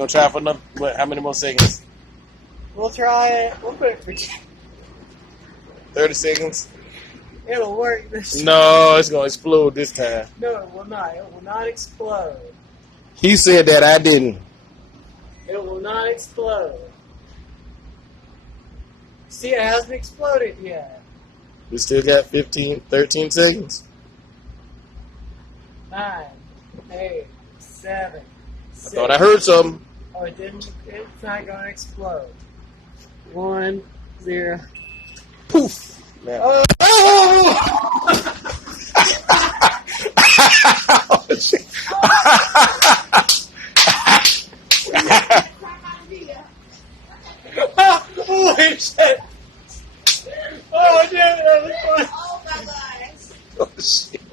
gonna try for another? What? How many more seconds? We'll try it. We'll put it for 30 seconds. It'll work this time. No, it's gonna explode this time. No, it will not. It will not explode. He said that I didn't. It will not explode. See, it hasn't exploded yet. We still got 13 seconds. 9, 8, 7. I thought I heard something. Oh, it didn't. It's not going to explode. 1, 0. Poof. Now. Oh! Oh, shit.